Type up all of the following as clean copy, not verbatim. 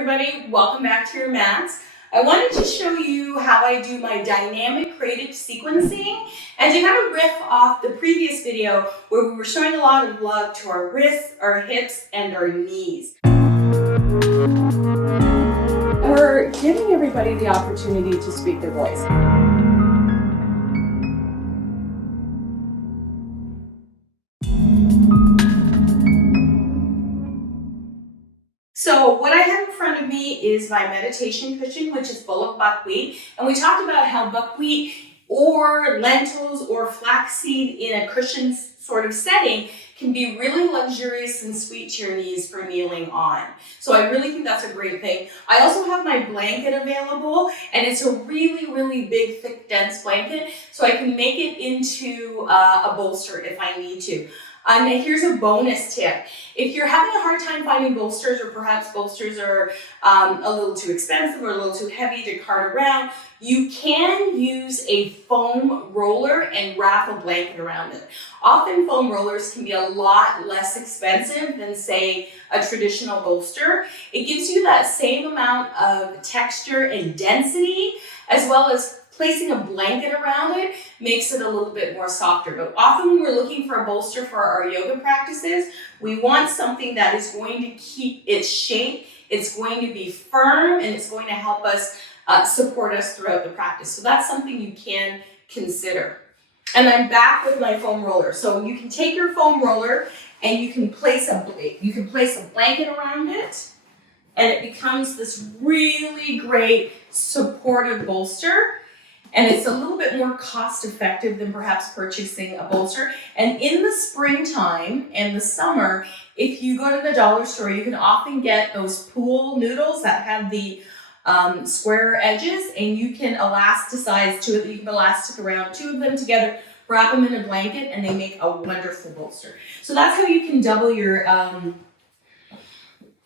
everybody, welcome back to your mats. I wanted to show you how I do my dynamic creative sequencing and to kind of riff off the previous video where we were showing a lot of love to our wrists, our hips, and our knees. We're giving everybody the opportunity to speak their voice. So what I have in front of me is my meditation cushion, which is full of buckwheat. And we talked about how buckwheat or lentils or flaxseed in a cushion sort of setting can be really luxurious and sweet to your knees for kneeling on. So I really think that's a great thing. I also have my blanket available, and it's a really, really big, thick, dense blanket, so I can make it into a bolster if I need to. And here's a bonus tip. If you're having a hard time finding bolsters, or perhaps bolsters are a little too expensive or a little too heavy to cart around, you can use a foam roller and wrap a blanket around it. Often foam rollers can be a lot less expensive than, say, a traditional bolster. It gives you that same amount of texture and density, as well as placing a blanket around it makes it a little bit more softer. But often when we're looking for a bolster for our yoga practices, we want something that is going to keep its shape, it's going to be firm, and it's going to help us support us throughout the practice. So that's something you can consider. And I'm back with my foam roller. So you can take your foam roller and you can place a blanket around it, and it becomes this really great supportive bolster. And it's a little bit more cost effective than perhaps purchasing a bolster. And in the springtime and the summer, if you go to the dollar store, you can often get those pool noodles that have the square edges, and you can elasticize two of them. You can elastic around two of them together, wrap them in a blanket, and they make a wonderful bolster. So that's how you can double your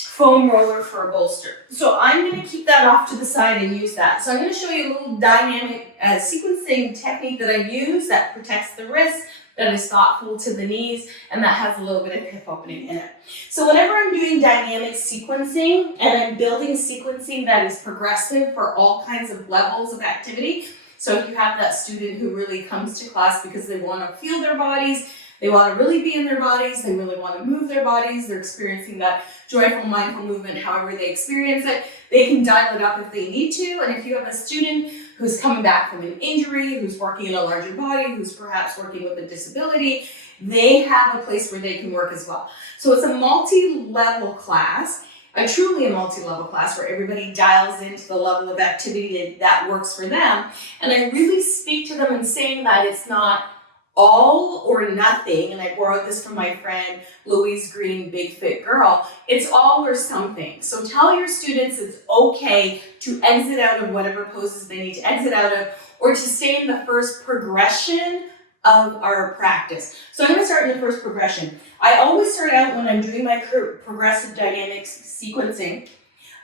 foam roller for a bolster. So I'm going to keep that off to the side and use that. So I'm going to show you a little dynamic sequencing technique that I use that protects the wrists, that is thoughtful to the knees, and that has a little bit of hip opening in it. So whenever I'm doing dynamic sequencing and I'm building sequencing that is progressive for all kinds of levels of activity, so if you have that student who really comes to class because they want to feel their bodies, they want to really be in their bodies, they really want to move their bodies, they're experiencing that joyful, mindful movement however they experience it, they can dial it up if they need to. And if you have a student who's coming back from an injury, who's working in a larger body, who's perhaps working with a disability, they have a place where they can work as well. So it's a multi-level class, truly a multi-level class where everybody dials into the level of activity that works for them. And I really speak to them in saying that it's not all or nothing, and I borrowed this from my friend Louise Green, Big Fit Girl. It's all or something. So tell your students it's okay to exit out of whatever poses they need to exit out of, or to stay in the first progression of our practice. So I'm going to start in the first progression. I always start out when I'm doing my progressive dynamic sequencing,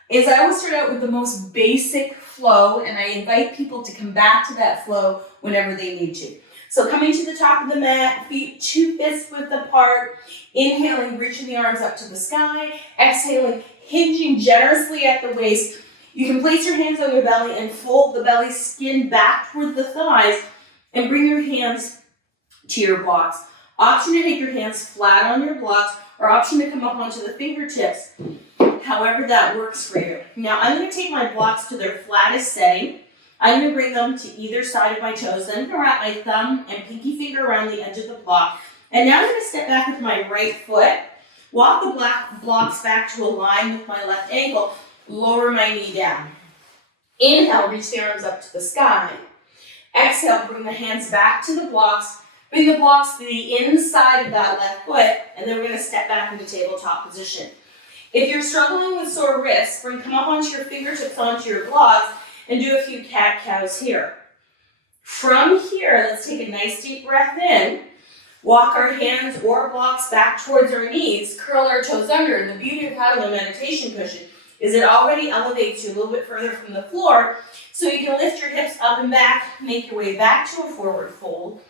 is I always start out with the most basic flow, and I invite people to come back to that flow whenever they need to. So coming to the top of the mat, feet 2 fists width apart, inhaling, reaching the arms up to the sky, exhaling, hinging generously at the waist. You can place your hands on your belly and fold the belly skin back toward the thighs and bring your hands to your blocks. Option to take your hands flat on your blocks, or option to come up onto the fingertips, however that works for you. Now I'm going to take my blocks to their flattest setting. I'm going to bring them to either side of my toes. Then I'm going to wrap my thumb and pinky finger around the edge of the block. And now I'm going to step back with my right foot, walk the blocks back to align with my left ankle, lower my knee down. Inhale, reach the arms up to the sky. Exhale, bring the hands back to the blocks. Bring the blocks to the inside of that left foot, and then we're going to step back into tabletop position. If you're struggling with sore wrists, come up onto your fingertips onto your blocks, and do a few cat-cows here. From here, let's take a nice deep breath in, walk our hands or blocks back towards our knees, curl our toes under. And the beauty of having a meditation cushion is it already elevates you a little bit further from the floor, so you can lift your hips up and back, make your way back to a forward fold.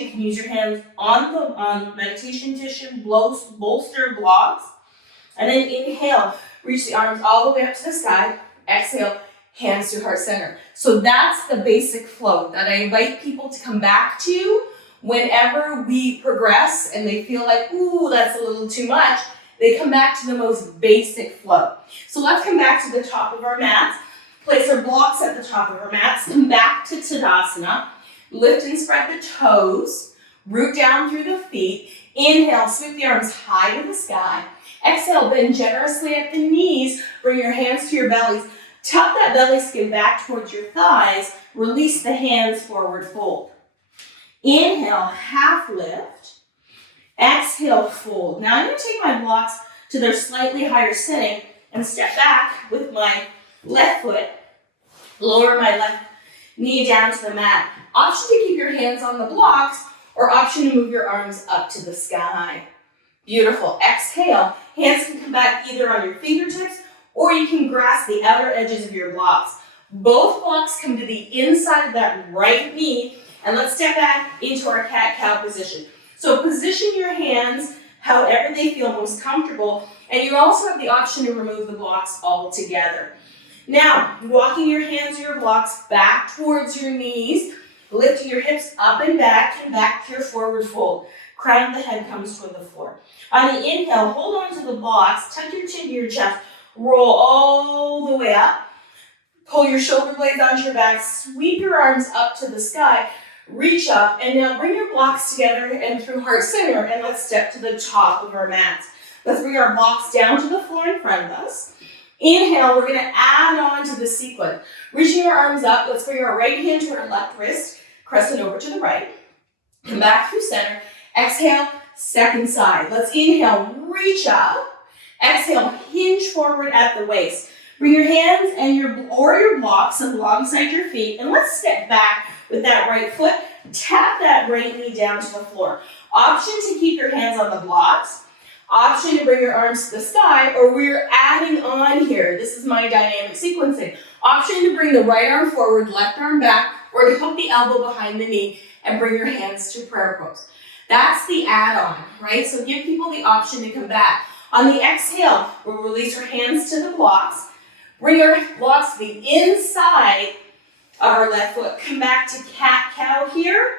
You can use your hands on the meditation cushion, bolster blocks, and then inhale. reach the arms all the way up to the sky. Exhale, hands to heart center. So that's the basic flow that I invite people to come back to whenever we progress and they feel like, ooh, that's a little too much. They come back to the most basic flow. So let's come back to the top of our mats. Place our blocks at the top of our mats. Come back to Tadasana. Lift and spread the toes. Root down through the feet. Inhale, sweep the arms high to the sky. Exhale, bend generously at the knees. Bring your hands to your bellies. Tuck that belly skin back towards your thighs. Release the hands, forward fold. Inhale, half lift. Exhale, fold. Now I'm going to take my blocks to their slightly higher setting and step back with my left foot. Lower my left knee down to the mat. Option to keep your hands on the blocks or option to move your arms up to the sky. Beautiful. Exhale. Hands can come back either on your fingertips or you can grasp the outer edges of your blocks. Both blocks come to the inside of that right knee, and let's step back into our cat-cow position. So position your hands however they feel most comfortable, and you also have the option to remove the blocks altogether. Now, walking your hands or your blocks back towards your knees, lifting your hips up and back to your forward fold. Crown of the head comes toward the floor. On the inhale, hold on to the blocks, tuck your chin to your chest, roll all the way up. Pull your shoulder blades onto your back, sweep your arms up to the sky, reach up, and now bring your blocks together and through heart center, and let's step to the top of our mats. Let's bring our blocks down to the floor in front of us. Inhale, we're going to add on to the sequence. Reaching our arms up, let's bring our right hand to our left wrist, crescent over to the right. Come back through center. Exhale, second side. Let's inhale, reach up. Exhale, hinge forward at the waist. Bring your hands and your blocks alongside your feet, and let's step back with that right foot. Tap that right knee down to the floor. Option to keep your hands on the blocks. Option to bring your arms to the sky, or we're adding on here. This is my dynamic sequencing. Option to bring the right arm forward, left arm back, or to hook the elbow behind the knee and bring your hands to prayer pose. That's the add-on, right? So give people the option to come back. On the exhale, we'll release our hands to the blocks. Bring our blocks to the inside of our left foot. Come back to cat-cow here.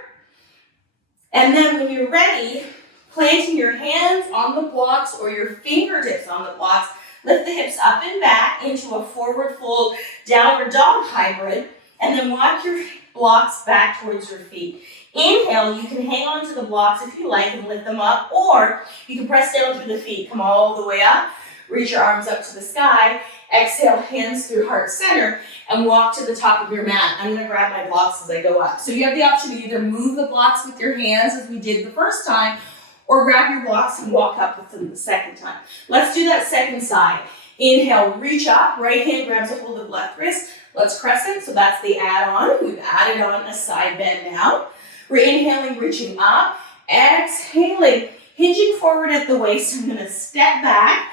And then when you're ready, planting your hands on the blocks or your fingertips on the blocks, lift the hips up and back into a forward fold, downward dog hybrid, and then walk your blocks back towards your feet. Inhale, you can hang on to the blocks if you like and lift them up, or you can press down through the feet, come all the way up, reach your arms up to the sky, exhale, hands through heart center, and walk to the top of your mat. I'm going to grab my blocks as I go up. So you have the option to either move the blocks with your hands as we did the first time, or grab your blocks and walk up with them the second time. Let's do that second side. Inhale, reach up, right hand grabs a hold of left wrist. Let's crescent, so that's the add-on. We've added on a side bend now. We're inhaling, reaching up, exhaling, hinging forward at the waist. I'm gonna step back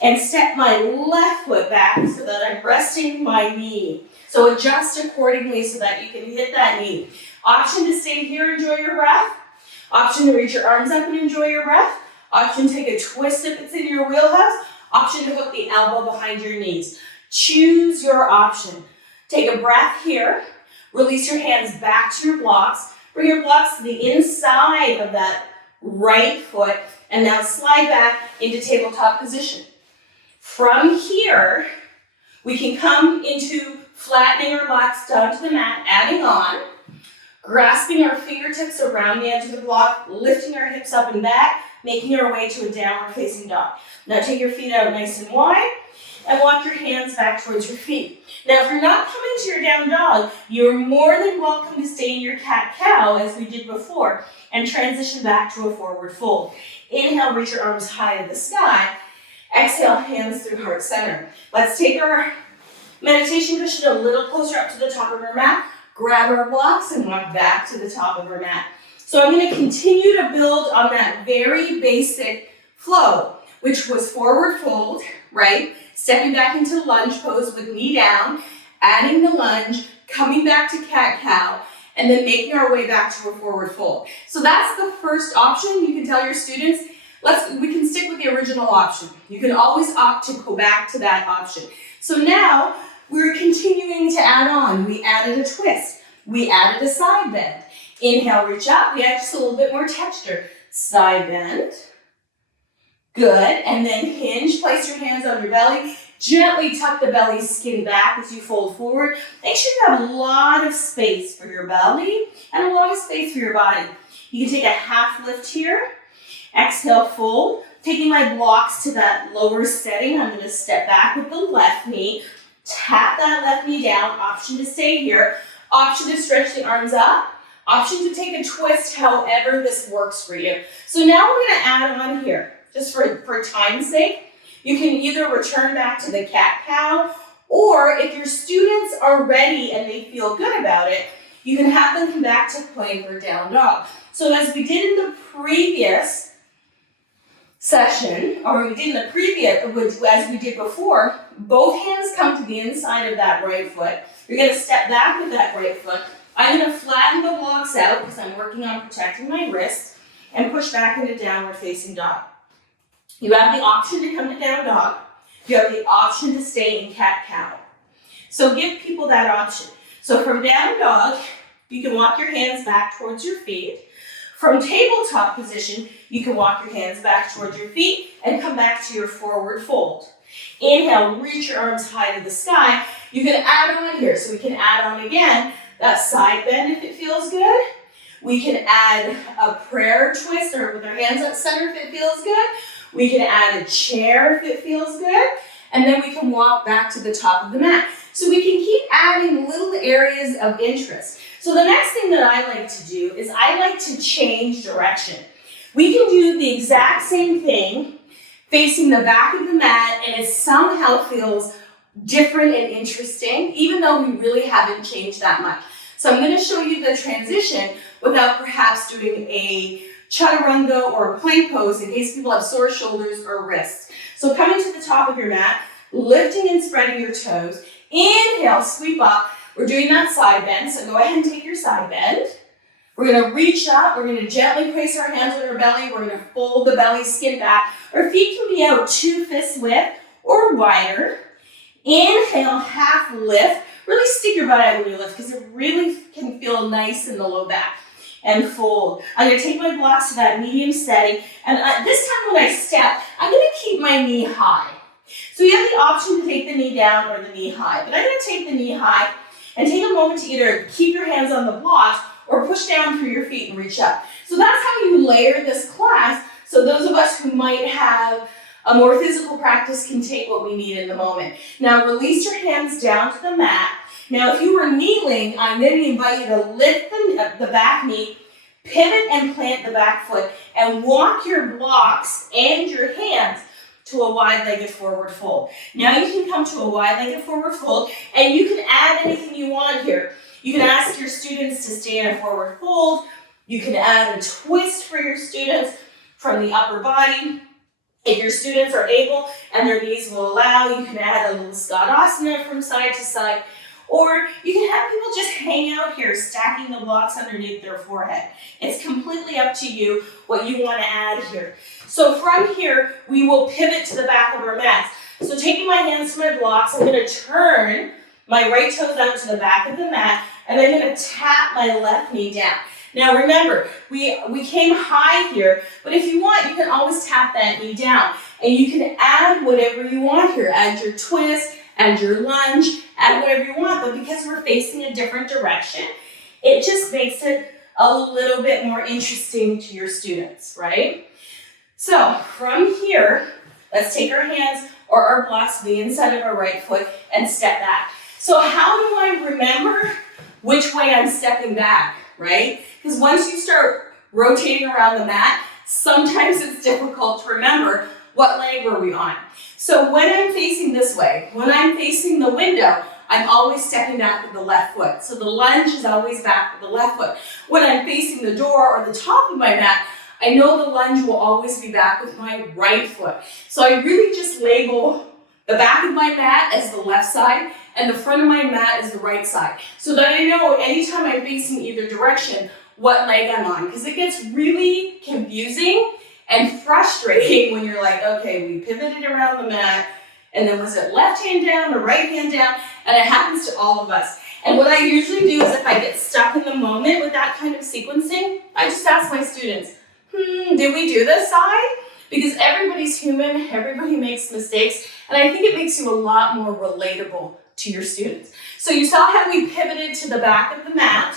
and step my left foot back so that I'm resting my knee. So adjust accordingly so that you can hit that knee. Option to stay here, enjoy your breath. Option to reach your arms up and enjoy your breath. Option to take a twist if it's in your wheelhouse. Option to hook the elbow behind your knees. Choose your option. Take a breath here. Release your hands back to your blocks. Bring your blocks to the inside of that right foot, and now slide back into tabletop position. From here, we can come into flattening our blocks down to the mat, adding on, grasping our fingertips around the edge of the block, lifting our hips up and back, making our way to a downward facing dog. Now take your feet out nice and wide, and walk your hands back towards your feet. Now, if you're not coming to your down dog, you're more than welcome to stay in your cat-cow, as we did before, and transition back to a forward fold. Inhale, reach your arms high to the sky. Exhale, hands through heart center. Let's take our meditation cushion a little closer up to the top of our mat, grab our blocks, and walk back to the top of our mat. So I'm going to continue to build on that very basic flow, which was forward fold, right? Stepping back into lunge pose with knee down, adding the lunge, coming back to cat-cow, and then making our way back to a forward fold. So that's the first option. You can tell your students, We can stick with the original option. You can always opt to go back to that option. So now we're continuing to add on. We added a twist. We added a side bend. Inhale, reach up. We add just a little bit more texture. Side bend. Good. And then hinge. Place your hands on your belly. Gently tuck the belly skin back as you fold forward. Make sure you have a lot of space for your belly and a lot of space for your body. You can take a half lift here. Exhale, fold. Taking my blocks to that lower setting, I'm going to step back with the left knee. Tap that left knee down. Option to stay here. Option to stretch the arms up. Option to take a twist, however this works for you. So now we're going to add on here, just for time's sake. You can either return back to the cat-cow, or if your students are ready and they feel good about it, you can have them come back to plank or down dog. So as we did in the previous session, or we did in the previous, as we did before, both hands come to the inside of that right foot. You're going to step back with that right foot. I'm going to flatten the blocks out because I'm working on protecting my wrist, and push back into downward facing dog. You have the option to come to down dog. You have the option to stay in cat-cow. So give people that option. So from down dog, you can walk your hands back towards your feet. From tabletop position, you can walk your hands back towards your feet and come back to your forward fold. Inhale, reach your arms high to the sky. You can add on here. So we can add on again that side bend if it feels good. We can add a prayer twist or with our hands at center if it feels good. We can add a chair if it feels good. And then we can walk back to the top of the mat. So we can keep adding little areas of interest. So the next thing that I like to do is I like to change direction. We can do the exact same thing facing the back of the mat, and it somehow feels different and interesting, even though we really haven't changed that much. So I'm going to show you the transition without perhaps doing a chaturanga or a plank pose in case people have sore shoulders or wrists. So coming to the top of your mat, lifting and spreading your toes. Inhale, sweep up. We're doing that side bend, so go ahead and take your side bend. We're going to reach up. We're going to gently place our hands on our belly. We're going to fold the belly skin back. Our feet can be out 2 fist width or wider. Inhale, half lift. Really stick your butt out when you lift because it really can feel nice in the low back. And fold. I'm going to take my blocks to that medium setting. And this time when I step, I'm going to keep my knee high. So you have the option to take the knee down or the knee high. But I'm going to take the knee high and take a moment to either keep your hands on the blocks or push down through your feet and reach up. So that's how you layer this class. So those of us who might have a more physical practice can take what we need in the moment. Now release your hands down to the mat. Now if you were kneeling, I'm going to invite you to lift the back knee, pivot and plant the back foot, and walk your blocks and your hands to a wide-legged forward fold. Now you can come to a wide-legged forward fold, and you can add anything you want here. You can ask your students to stay in a forward fold. You can add a twist for your students from the upper body. If your students are able and their knees will allow, you can add a little Skadasana from side to side. Or you can have people just hang out here, stacking the blocks underneath their forehead. It's completely up to you what you want to add here. So from here, we will pivot to the back of our mats. So taking my hands to my blocks, I'm going to turn my right toes out to the back of the mat, and I'm going to tap my left knee down. Now remember, we came high here, but if you want, you can always tap that knee down. And you can add whatever you want here. Add your twist, add your lunge, add whatever you want. But because we're facing a different direction, it just makes it a little bit more interesting to your students, right? So from here, let's take our hands or our blocks to the inside of our right foot and step back. So how do I remember which way I'm stepping back, right? Because once you start rotating around the mat, sometimes it's difficult to remember what leg were we on. So when I'm facing this way, when I'm facing the window, I'm always stepping back with the left foot. So the lunge is always back with the left foot. When I'm facing the door or the top of my mat, I know the lunge will always be back with my right foot. So I really just label the back of my mat as the left side and the front of my mat is the right side. So that I know anytime I'm facing either direction, what leg I'm on. Because it gets really confusing and frustrating when you're like, okay, we pivoted around the mat, and then was it left hand down or right hand down? And it happens to all of us. And what I usually do is if I get stuck in the moment with that kind of sequencing, I just ask my students, did we do this side? Because everybody's human, everybody makes mistakes, and I think it makes you a lot more relatable to your students. So you saw how we pivoted to the back of the mat.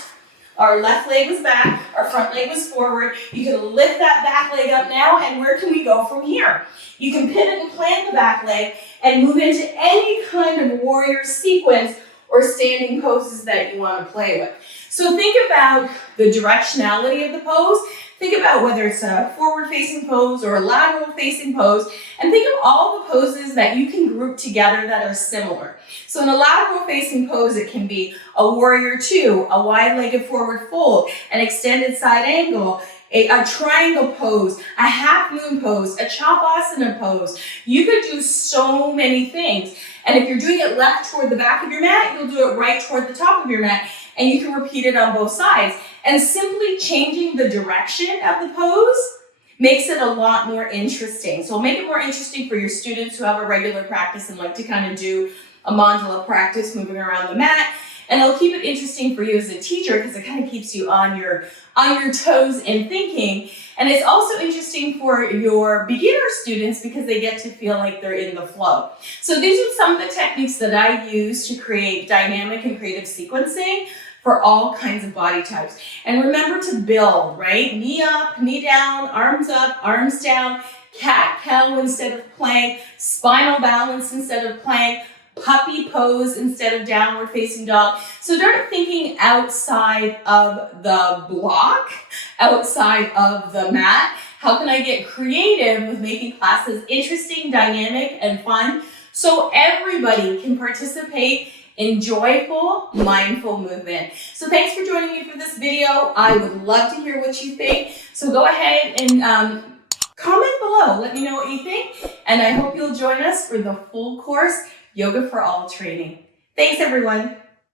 Our left leg was back, our front leg was forward. You can lift that back leg up now, and where can we go from here? You can pivot and plant the back leg and move into any kind of warrior sequence or standing poses that you want to play with. So think about the directionality of the pose. Think about whether it's a forward-facing pose or a lateral-facing pose, and think of all the poses that you can group together that are similar. So in a lateral-facing pose, it can be a warrior two, a wide-legged forward fold, an extended side angle, a triangle pose, a half moon pose, a chapasana pose. You could do so many things. And if you're doing it left toward the back of your mat, you'll do it right toward the top of your mat, and you can repeat it on both sides. And simply changing the direction of the pose makes it a lot more interesting. So make it more interesting for your students who have a regular practice and like to kind of do a mandala practice moving around the mat. And it'll keep it interesting for you as a teacher because it kind of keeps you on your toes and thinking. And it's also interesting for your beginner students because they get to feel like they're in the flow. So these are some of the techniques that I use to create dynamic and creative sequencing for all kinds of body types. And remember to build, right? Knee up, knee down, arms up, arms down, cat-cow instead of plank, spinal balance instead of plank, puppy pose instead of downward facing dog. So start thinking outside of the block, outside of the mat. How can I get creative with making classes interesting, dynamic, and fun so everybody can participate in joyful, mindful movement? So thanks for joining me for this video. I would love to hear what you think. So go ahead and comment below. Let me know what you think. And I hope you'll join us for the full course Yoga for All training. Thanks, everyone.